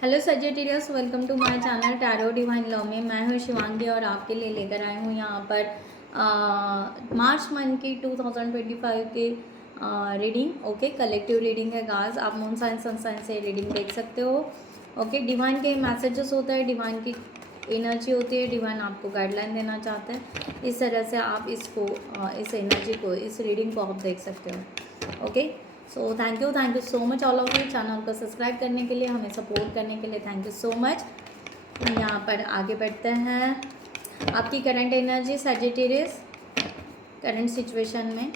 Hello Sagittarius, welcome to my channel tarot divine love में। मैं हूँ शिवांगी और आपके लिए लेकर आई हूँ यहाँ पर मार्च मंथ की 2025 की रीडिंग। ओके, कलेक्टिव रीडिंग है गाइस। आप मून साइन सन साइन से रीडिंग देख सकते हो। ओके, डिवाइन के मैसेजेस होता है, डिवाइन की एनर्जी होती है, डिवाइन आपको गाइडलाइन देना चाहते हैं। इस तरह से आप इसको इस एनर्जी को, इस रीडिंग को आप देख सकते हो। Okay, so thank you so much all of you. Channel को सब्सक्राइब करने के लिए, हमें सपोर्ट करने के लिए थैंक यू सो मच। यहाँ पर आगे बढ़ते हैं। आपकी current energy Sagittarius, current situation में,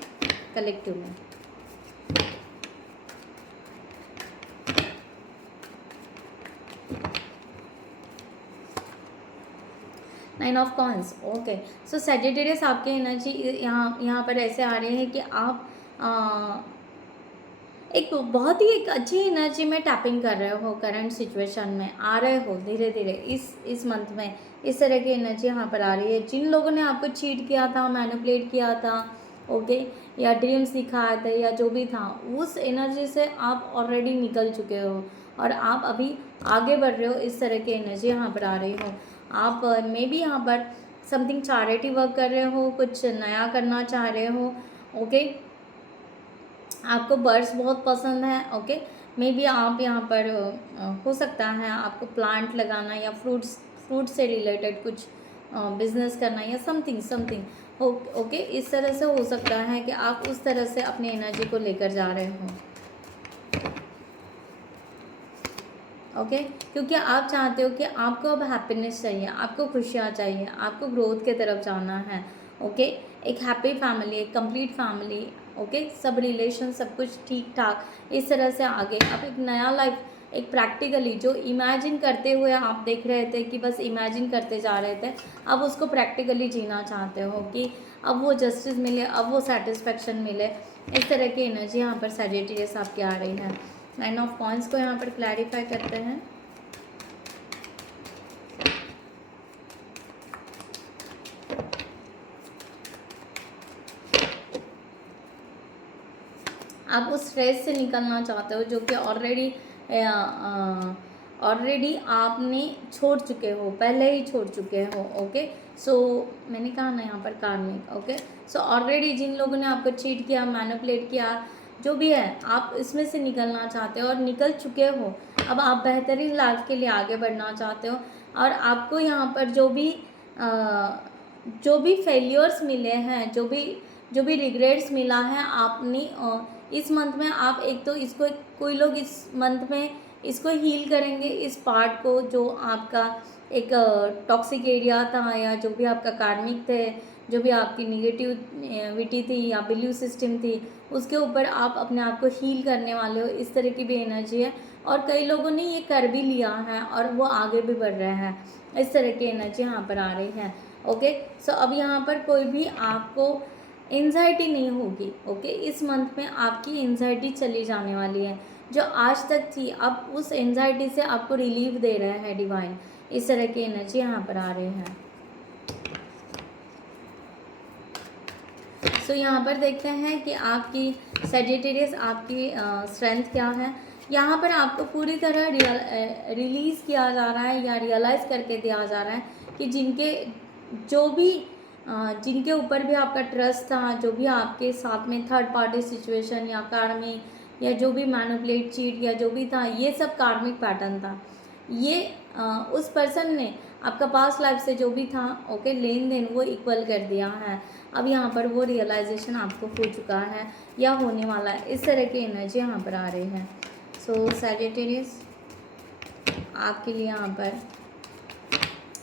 कलेक्टिव में। Nine of cons. Okay, so Sagittarius आपकी एनर्जी यहाँ पर ऐसे आ रही है कि आप एक बहुत ही एक अच्छी एनर्जी में टैपिंग कर रहे हो, करंट सिचुएशन में आ रहे हो धीरे धीरे इस मंथ में। इस तरह की एनर्जी यहाँ पर आ रही है। जिन लोगों ने आपको चीट किया था, मैनिपुलेट किया था, ओके, या ड्रीम्स दिखाए थे, या जो भी था, उस एनर्जी से आप ऑलरेडी निकल चुके हो और आप अभी आगे बढ़ रहे हो। इस तरह की एनर्जी यहाँ पर आ रही हो। आप मे बी यहाँ पर समथिंग चैरिटी वर्क कर रहे हो, कुछ नया करना चाह रहे हो। ओके, आपको बर्ड्स बहुत पसंद है। ओके, मे बी आप यहाँ पर हो सकता है आपको प्लांट लगाना या फ्रूट से रिलेटेड कुछ बिजनेस करना या समथिंग। ओके, इस तरह से हो सकता है कि आप उस तरह से अपनी एनर्जी को लेकर जा रहे हो। ओके, क्योंकि आप चाहते हो कि आपको अब हैप्पीनेस चाहिए, आपको खुशियाँ चाहिए, आपको ग्रोथ की तरफ जाना है। ओके, एक हैप्पी फैमिली, एक कंप्लीट फैमिली। ओके, सब रिलेशन, सब कुछ ठीक ठाक, इस तरह से आगे अब एक नया लाइफ, एक प्रैक्टिकली जो इमेजिन करते हुए आप देख रहे थे कि बस इमेजिन करते जा रहे थे, अब उसको प्रैक्टिकली जीना चाहते हो कि अब वो जस्टिस मिले, अब वो सेटिस्फेक्शन मिले। इस तरह की एनर्जी यहाँ पर सजिटेरियस आपकी आ रही है। नाइन ऑफ कॉइंस को यहाँ पर क्लैरिफाई करते हैं। आप उस स्ट्रेस से निकलना चाहते हो जो कि ऑलरेडी आपने छोड़ चुके हो, पहले ही छोड़ चुके हो। ओके, सो मैंने कहा ना यहाँ पर कार्मिक। ओके, सो ऑलरेडी जिन लोगों ने आपको चीट किया, मैनिपुलेट किया, जो भी है, आप इसमें से निकलना चाहते हो और निकल चुके हो। अब आप बेहतरीन लाइफ के लिए आगे बढ़ना चाहते हो और आपको यहाँ पर जो भी फेलियर्स मिले हैं, जो भी रिग्रेट्स मिला है आपने इस मंथ में, आप एक तो इसको, कोई लोग इस मंथ में इसको हील करेंगे, इस पार्ट को जो आपका एक टॉक्सिक एरिया था या जो भी आपका कार्मिक थे, जो भी आपकी निगेटिविटी थी या बिलीव सिस्टम थी, उसके ऊपर आप अपने आप को हील करने वाले हो। इस तरह की भी एनर्जी है और कई लोगों ने ये कर भी लिया है और वो आगे भी बढ़ रहे हैं। इस तरह की एनर्जी यहाँ पर आ रही है। ओके, सो अब यहाँ पर कोई भी आपको एंजाइटी नहीं होगी। ओके, इस मंथ में आपकी एंजाइटी चली जाने वाली है जो आज तक थी। अब उस एंजाइटी से आपको रिलीफ दे रहा है डिवाइन। इस तरह की एनर्जी यहाँ पर आ रही है। सो यहाँ पर देखते हैं कि आपकी सजिटेरियस, आपकी स्ट्रेंथ क्या है। यहाँ पर आपको पूरी तरह रिलीज़ किया जा रहा है या रियलाइज़ करके दिया जा रहा है कि जिनके ऊपर भी आपका ट्रस्ट था, जो भी आपके साथ में थर्ड पार्टी सिचुएशन या कार्मिक या जो भी मैनिपुलेट, चीट या जो भी था, ये सब कार्मिक पैटर्न था। ये उस पर्सन ने आपका पास्ट लाइफ से जो भी था, ओके, लेन देन वो इक्वल कर दिया है। अब यहाँ पर वो रियलाइजेशन आपको हो चुका है या होने वाला है। इस तरह की एनर्जी यहाँ पर आ रही है। सो सजिटेरियस, आपके लिए यहाँ पर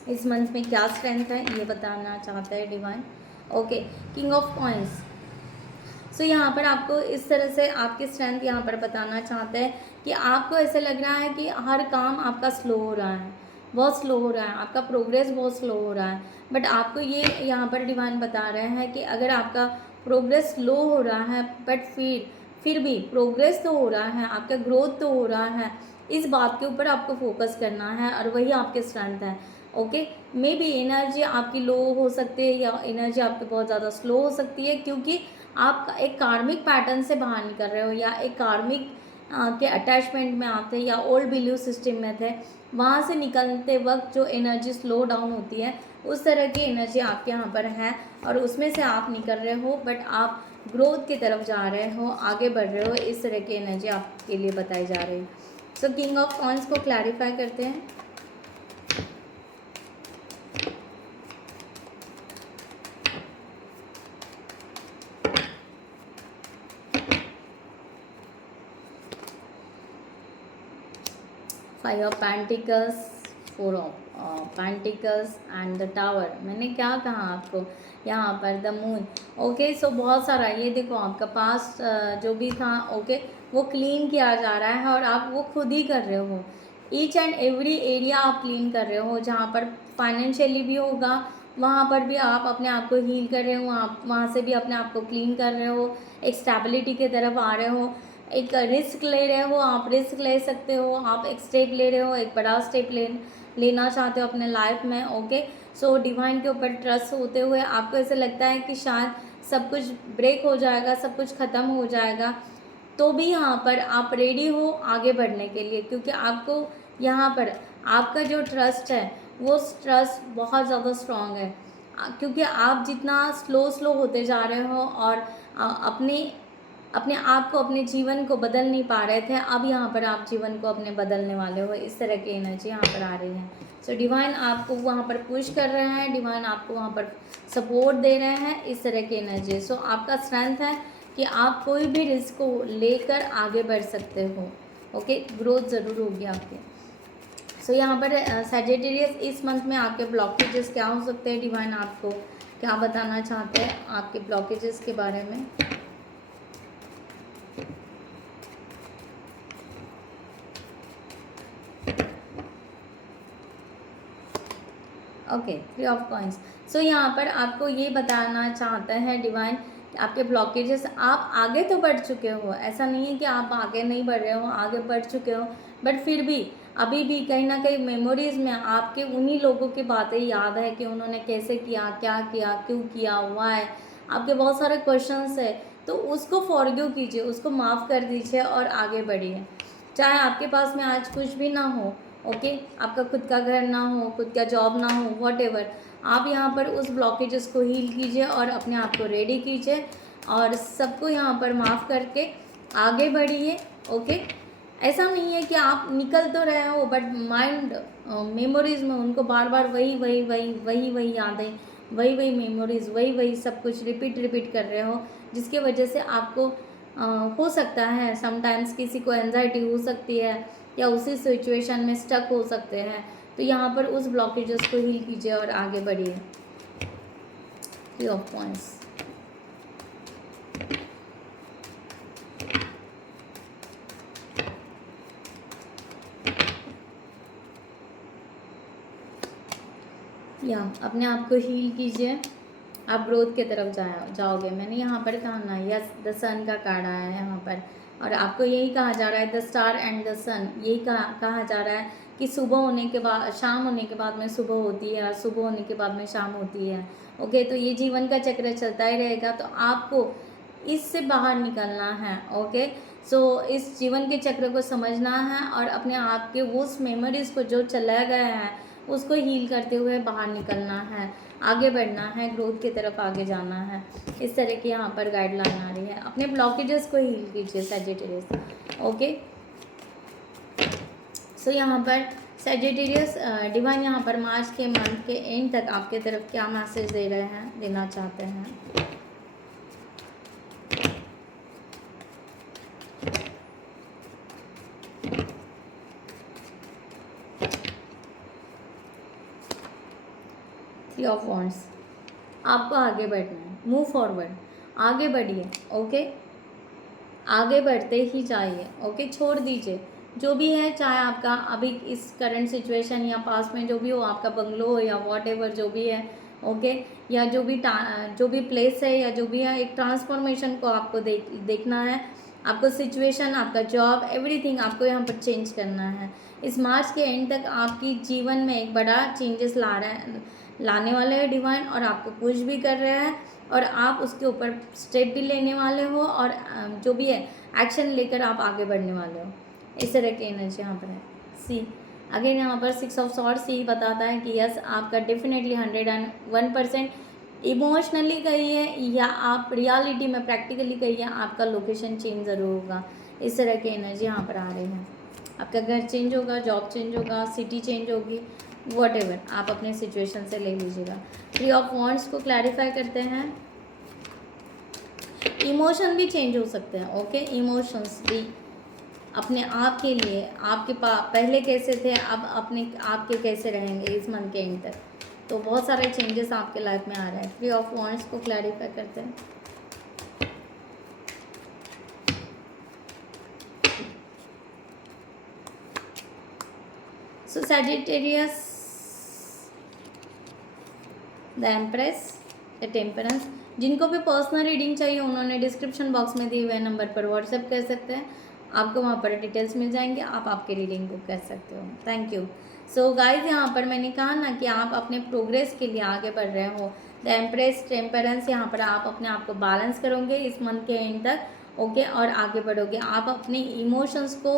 इस मंथ में क्या स्ट्रेंथ है ये बताना चाहता है divine. Okay, king of coins. So यहाँ पर आपको इस तरह से आपकी स्ट्रेंथ यहाँ पर बताना चाहते हैं कि आपको ऐसा लग रहा है कि हर काम आपका स्लो हो रहा है, बहुत स्लो हो रहा है, आपका प्रोग्रेस बहुत स्लो हो रहा है। बट आपको ये यहाँ पर डिवाइन बता रहे हैं कि अगर आपका प्रोग्रेस स्लो हो रहा है बट फिर भी प्रोग्रेस तो हो रहा है, आपका ग्रोथ तो हो रहा है, इस बात के ऊपर आपको फोकस करना है और वही आपके स्ट्रेंथ है। ओके, मे बी एनर्जी आपकी लो हो सकती है या एनर्जी आपकी बहुत ज़्यादा स्लो हो सकती है क्योंकि आप एक कार्मिक पैटर्न से बाहर निकल रहे हो या एक कार्मिक के अटैचमेंट में आप थे या ओल्ड बिलीव सिस्टम में थे, वहाँ से निकलते वक्त जो एनर्जी स्लो डाउन होती है, उस तरह की एनर्जी आपके यहाँ पर है और उसमें से आप निकल रहे हो, बट आप ग्रोथ की तरफ जा रहे हो, आगे बढ़ रहे हो, इस तरह की एनर्जी आपके लिए बताई जा रही है। सो किंग ऑफ कॉइंस को क्लैरिफाई करते हैं। Five of pentacles, four of pentacles and the tower. मैंने क्या कहा आपको यहाँ पर, द मून। ओके, सो बहुत सारा, ये देखो आपका पास्ट जो भी था, ओके, वो क्लीन किया जा रहा है और आप वो खुद ही कर रहे हो। ईच एंड एवरी एरिया आप क्लीन कर रहे हो, जहाँ पर फाइनेंशियली भी होगा वहाँ पर भी आप अपने आप को हील कर रहे हो, आप वहाँ से भी अपने आप को क्लीन कर रहे हो, एक स्टेबिलिटी की तरफ आ रहे हो, एक रिस्क ले रहे हो, आप रिस्क ले सकते हो, आप एक स्टेप ले रहे हो, एक बड़ा स्टेप लेना चाहते हो अपने लाइफ में। ओके, सो डिवाइन के ऊपर ट्रस्ट होते हुए आपको ऐसे लगता है कि शायद सब कुछ ब्रेक हो जाएगा, सब कुछ ख़त्म हो जाएगा, तो भी यहाँ पर आप रेडी हो आगे बढ़ने के लिए, क्योंकि आपको यहाँ पर आपका जो ट्रस्ट है वो ट्रस्ट बहुत ज़्यादा स्ट्रॉन्ग है, क्योंकि आप जितना स्लो होते जा रहे हो और अपने आप को, अपने जीवन को बदल नहीं पा रहे थे, अब यहाँ पर आप जीवन को अपने बदलने वाले हो, इस तरह की एनर्जी यहाँ पर आ रही है। सो डिवाइन आपको वहाँ पर पुश कर रहे हैं, डिवाइन आपको वहाँ पर सपोर्ट दे रहे हैं, इस तरह की एनर्जी। सो आपका स्ट्रेंथ है कि आप कोई भी रिस्क को लेकर आगे बढ़ सकते हो। ओके, ग्रोथ ज़रूर होगी आपके। सो यहाँ पर सैजिटेरियस, इस मंथ में आपके ब्लॉकेजेस क्या हो सकते हैं, डिवाइन आपको क्या बताना चाहते हैं आपके ब्लॉकेजेस के बारे में। Okay, three of coins. So यहाँ पर आपको ये बताना चाहता है डिवाइन, आपके ब्लॉकेजेस, आप आगे तो बढ़ चुके हो, ऐसा नहीं है कि आप आगे नहीं बढ़ रहे हो, आगे बढ़ चुके हो, बट फिर भी अभी भी कहीं ना कहीं मेमोरीज में आपके उन्हीं लोगों की बातें याद है कि उन्होंने कैसे किया, क्या किया, क्यों किया, व्हाई। आपके बहुत सारे क्वेश्चंस है, तो उसको फॉरगिव कीजिए, उसको माफ़ कर दीजिए और आगे बढ़िए। चाहे आपके पास में आज कुछ भी ना हो, ओके, आपका खुद का घर ना हो, खुद का जॉब ना हो, व्हाटएवर, आप यहाँ पर उस ब्लॉकेजेस को हील कीजिए और अपने आप को रेडी कीजिए और सबको यहाँ पर माफ़ करके आगे बढ़िए। ओके, ऐसा नहीं है कि आप निकल तो रहे हो, बट माइंड मेमोरीज में उनको बार बार वही यादें, वही मेमोरीज, वही सब कुछ रिपीट कर रहे हो, जिसकी वजह से आपको हो सकता है समटाइम्स किसी को एंजाइटी हो सकती है या उसी सिचुएशन में स्टक हो सकते हैं। तो यहाँ पर उस ब्लॉकेजेस को हील कीजिए और आगे बढ़िए। Three of points. या अपने आप को हील कीजिए, आप ग्रोथ की तरफ जाओगे। मैंने यहाँ पर कहा ना, यस, द सन का कार्ड आया है यहाँ पर, और आपको यही कहा जा रहा है, द स्टार एंड द सन, यही कहा जा रहा है कि सुबह होने के बाद, शाम होने के बाद में सुबह होती है और सुबह होने के बाद में शाम होती है। ओके, तो ये जीवन का चक्र चलता ही रहेगा, तो आपको इससे बाहर निकलना है। ओके, सो इस जीवन के चक्र को समझना है और अपने आप के उस मेमोरीज़ को जो चला गया है उसको हील करते हुए बाहर निकलना है, आगे बढ़ना है, ग्रोथ की तरफ आगे जाना है। इस तरह की यहाँ पर गाइडलाइन आ रही है। अपने ब्लॉकेजेस को हील कीजिए सैजिटेरियस। ओके, सो यहाँ पर सैजिटेरियस डिवाइन यहाँ पर मार्च के मंथ के एंड तक आपके तरफ क्या मैसेज दे रहे हैं, देना चाहते हैं। थ्री ऑफ वॉन्ड्स, आपको आगे बढ़ना है, मूव फॉरवर्ड, आगे बढ़िए। ओके, आगे बढ़ते ही जाइए। ओके, छोड़ दीजिए जो भी है, चाहे आपका अभी इस करंट सिचुएशन या पास में जो भी हो, आपका बंगलो हो या व्हाटएवर जो भी है, ओके, या जो भी प्लेस है या जो भी है, एक ट्रांसफॉर्मेशन को आपको देखना है। आपको सिचुएशन, आपका जॉब, एवरीथिंग आपको यहाँ पर चेंज करना है। इस मार्च के एंड तक आपकी जीवन में एक बड़ा चेंजेस लाने वाले हैं डिवाइन, और आपको पुश भी कर रहे हैं, और आप उसके ऊपर स्टेप भी लेने वाले हो, और जो भी है एक्शन लेकर आप आगे बढ़ने वाले हो। इस तरह की एनर्जी यहाँ पर है। सी अगेन यहाँ पर 6 ऑफ सॉर्ड्स ही बताता है कि यस, आपका डेफिनेटली 101% इमोशनली कहिए या आप रियलिटी में प्रैक्टिकली कहिए, आपका लोकेशन चेंज ज़रूर होगा। इस तरह की एनर्जी यहाँ पर आ रही है। आपका घर चेंज होगा, जॉब चेंज होगा, सिटी चेंज होगी, वॉटेवर आप अपने सिचुएशन से ले लीजिएगा। 3 ऑफ वॉन्ड्स को क्लैरिफाई करते हैं। इमोशन भी चेंज हो सकते हैं, ओके। इमोशंस भी अपने आप के लिए, आपके पहले कैसे थे, अब अपने आपके कैसे रहेंगे इस मंथ के एंड तक। तो बहुत सारे चेंजेस आपके लाइफ में आ रहे हैं। 3 ऑफ वॉन्ड्स को क्लैरिफाई करते हैं। So Sagittarius, the empress, the temperance. जिनको भी पर्सनल रीडिंग चाहिए उन्होंने डिस्क्रिप्शन बॉक्स में दिए हुए नंबर पर व्हाट्सएप कर सकते हैं, आपको वहाँ पर डिटेल्स मिल जाएंगे, आप आपके रीडिंग बुक कर सकते हो। Thank you. सो गाइज, यहाँ पर मैंने कहा ना कि आप अपने प्रोग्रेस के लिए आगे बढ़ रहे हो। द एम्प्रेस, टेम्परेंस, यहाँ पर आप अपने आप को बैलेंस करोगे इस मंथ के एंड तक, ओके, और आगे बढ़ोगे। आप अपने इमोशंस को,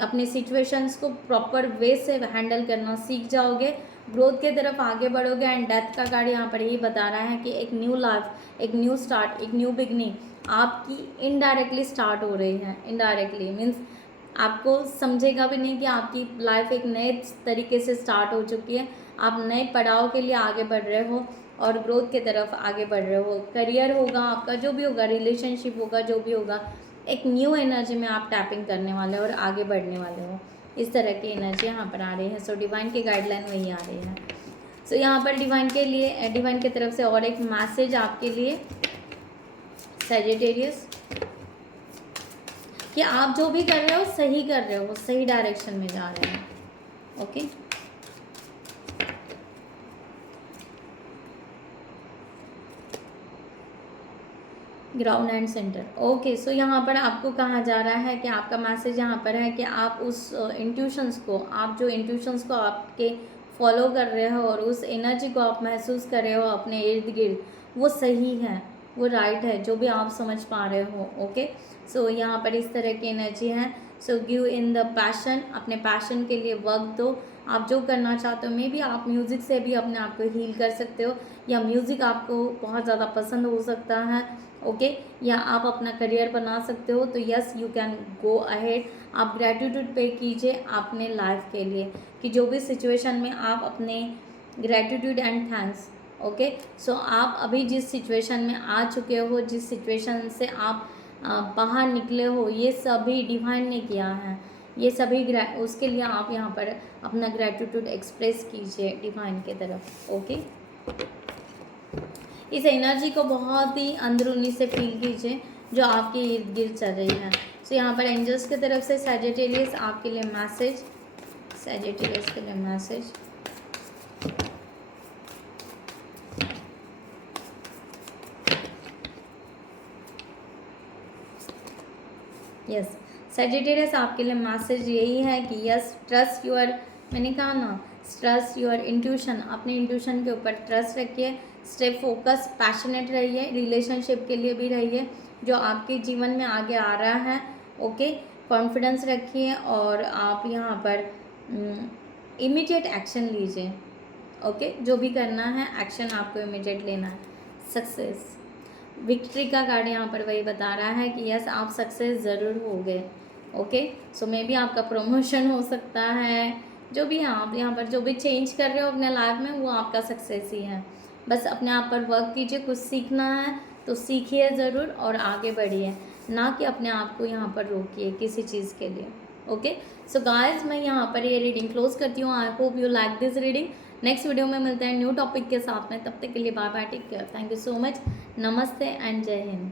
अपने सिचुएशंस को प्रॉपर वे से हैंडल करना सीख जाओगे, ग्रोथ के तरफ आगे बढ़ोगे। एंड डेथ का कार्ड यहाँ पर यही बता रहा है कि एक न्यू लाइफ, एक न्यू स्टार्ट, एक न्यू बिगनिंग आपकी इनडायरेक्टली स्टार्ट हो रही है। इनडायरेक्टली मीन्स आपको समझेगा भी नहीं कि आपकी लाइफ एक नए तरीके से स्टार्ट हो चुकी है। आप नए पड़ाव के लिए आगे बढ़ रहे हो और ग्रोथ के तरफ आगे बढ़ रहे हो। करियर होगा आपका, जो भी होगा, रिलेशनशिप होगा, जो भी होगा, एक न्यू एनर्जी में आप टैपिंग करने वाले हो और आगे बढ़ने वाले हो। इस तरह की एनर्जी यहाँ पर आ रही है। सो डिवाइन की गाइडलाइन वही आ रही है। सो यहाँ पर डिवाइन के लिए, डिवाइन की तरफ से और एक मैसेज आपके लिए सैजिटेरियस, कि आप जो भी कर रहे हो सही कर रहे हो, सही डायरेक्शन में जा रहे हो, okay. Ground and centre, okay. So यहाँ पर आपको कहा जा रहा है कि आपका मैसेज यहाँ पर है कि आप उस इंट्यूशंस को, आप जो इंट्यूशंस को आपके फॉलो कर रहे हो और उस एनर्जी को आप महसूस कर रहे हो अपने इर्द गिर्द, वो सही है, वो राइट है, जो भी आप समझ पा रहे हो, ओके। सो यहाँ पर इस तरह की एनर्जी है। So give in the passion, अपने पैशन के लिए वक्त दो। आप जो करना चाहते हो, मे बी आप म्यूज़िक से भी अपने आप को हील कर सकते हो, या म्यूज़िक आपको बहुत ज़्यादा पसंद हो सकता है, ओके, या आप अपना करियर बना सकते हो। तो yes, you can go ahead. आप ग्रैटिट्यूड पे कीजिए अपने लाइफ के लिए, कि जो भी सिचुएशन में आप अपने ग्रैटिट्यूड एंड थैंक्स, ओके। सो आप अभी जिस सिचुएशन में आ चुके हो, जिस सिचुएशन से आप बाहर निकले हो, ये सभी डिवाइन ने किया है, ये सभी उसके लिए आप यहाँ पर अपना ग्रैटिट्यूड एक्सप्रेस कीजिए डिवाइन के तरफ, ओके। इस एनर्जी को बहुत ही अंदरूनी से फील कीजिए जो आपके इर्द गिर्द चल रही है। सो यहाँ पर एंजल्स की तरफ से सैजिटेरियस आपके लिए मैसेज, सैजिटेरियस के लिए मैसेज, यस सैजिटेरियस आपके लिए मैसेज यही है कि यस, ट्रस्ट योर, मैंने कहा ना, ट्रस्ट योर इंट्यूशन, अपने इंट्यूशन के ऊपर ट्रस्ट रखिए, स्टे फोकस, पैशनेट रहिए, रिलेशनशिप के लिए भी रहिए जो आपके जीवन में आगे आ रहा है, ओके। कॉन्फिडेंस रखिए और आप यहाँ पर इमीडिएट एक्शन लीजिए, ओके। जो भी करना है एक्शन आपको इमीडिएट लेना है। सक्सेस, विक्ट्री का कार्ड यहाँ पर वही बता रहा है कि यस, आप सक्सेस ज़रूर होगे, ओके। सो मे बी आपका प्रमोशन हो सकता है, जो भी आप यहाँ पर जो भी चेंज कर रहे हो अपने लाइफ में, वो आपका सक्सेस ही है। बस अपने आप पर वर्क कीजिए, कुछ सीखना है तो सीखिए ज़रूर और आगे बढ़िए, ना कि अपने आप को यहाँ पर रोकिए किसी चीज़ के लिए, ओके। सो गाइस, मैं यहाँ पर ये रीडिंग क्लोज करती हूँ। I hope you like this reading. Next video में मिलते हैं न्यू टॉपिक के साथ में, तब तक के लिए bye bye, take care, thank you so much, नमस्ते एंड जय हिंद।